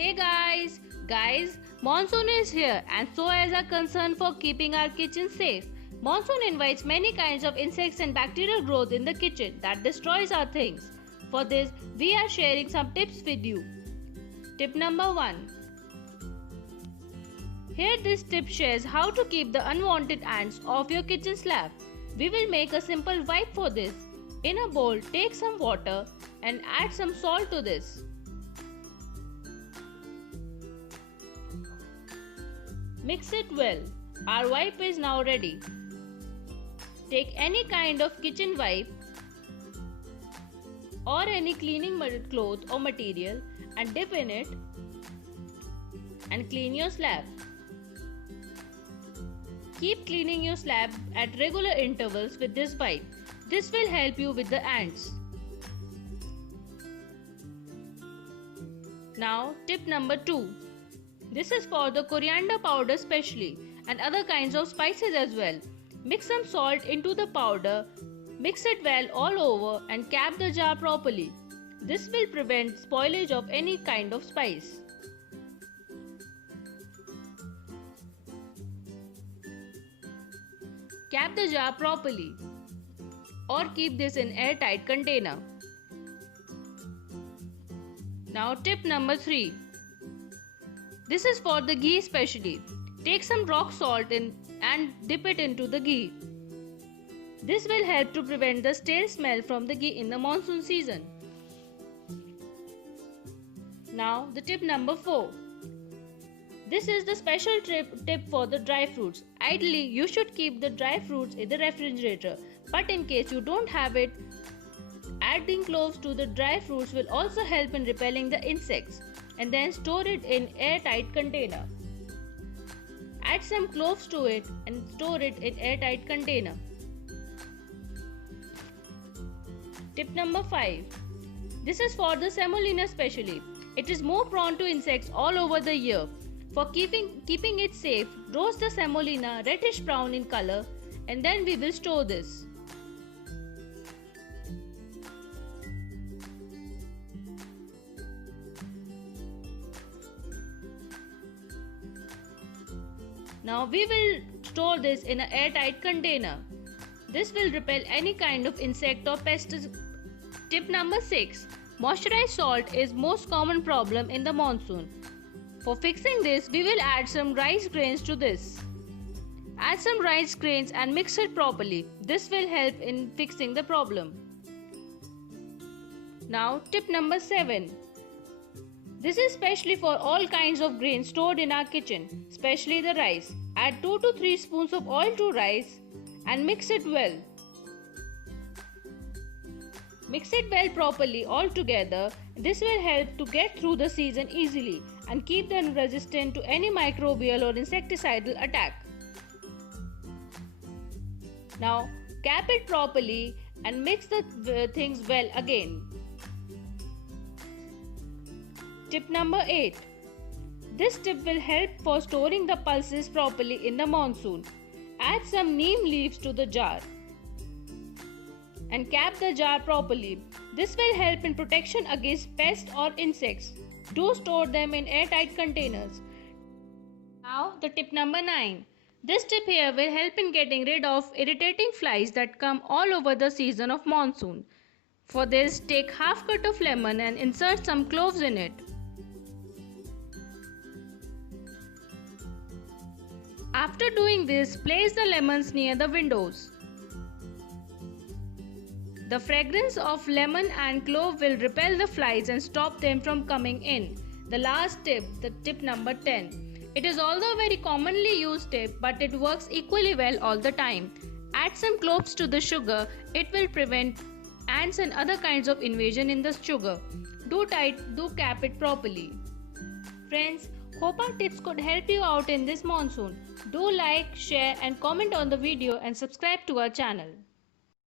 Hey guys, monsoon is here and so is our concern for keeping our kitchen safe. Monsoon invites many kinds of insects and bacterial growth in the kitchen that destroys our things. For this, we are sharing some tips with you. Tip number 1. Here this tip shares how to keep the unwanted ants off your kitchen slab. We will make a simple wipe for this. In a bowl, take some water and add some salt to this. Mix it well. Our wipe is now ready. Take any kind of kitchen wipe or any cleaning cloth or material and dip in it and clean your slab. Keep cleaning your slab at regular intervals with this wipe. This will help you with the ants. Now, tip number 2. This is for the coriander powder specially and other kinds of spices as well. Mix some salt into the powder, mix it well all over and cap the jar properly. This will prevent spoilage of any kind of spice. Cap the jar properly or keep this in airtight container. Now tip number 3. This is for the ghee especially. Take some rock salt in and dip it into the ghee. This will help to prevent the stale smell from the ghee in the monsoon season. Now the tip number 4. This is the special tip for the dry fruits. Ideally, you should keep the dry fruits in the refrigerator, but in case you don't have it, adding cloves to the dry fruits will also help in repelling the insects, and then store it in airtight container. Add some cloves to it and store it in airtight container. Tip number 5. This is for the semolina specially. It is more prone to insects all over the year. For keeping it safe, roast the semolina reddish brown in color and then we will store this. Now we will store this in an airtight container. This will repel any kind of insect or pest. Tip number 6. Moisturized salt is most common problem in the monsoon. For fixing this, we will add some rice grains to this. Add some rice grains and mix it properly. This will help in fixing the problem. Now tip number 7. This is specially for all kinds of grains stored in our kitchen, especially the rice. Add 2 to 3 spoons of oil to rice and mix it well. Mix it well properly all together. This will help to get through the season easily and keep them resistant to any microbial or insecticidal attack. Now cap it properly and mix the things well again. Tip number 8. This tip will help for storing the pulses properly in the monsoon. Add some neem leaves to the jar and cap the jar properly. This will help in protection against pests or insects. Do store them in airtight containers. Now the tip number 9. This tip here will help in getting rid of irritating flies that come all over the season of monsoon. For this, take half cut of lemon and insert some cloves in it. After doing this, place the lemons near the windows. The fragrance of lemon and clove will repel the flies and stop them from coming in. The last tip, the tip number 10. It is although a very commonly used tip, but it works equally well all the time. Add some cloves to the sugar. It will prevent ants and other kinds of invasion in the sugar. Do cap it properly. Friends, hope our tips could help you out in this monsoon. Do like, share and comment on the video and subscribe to our channel.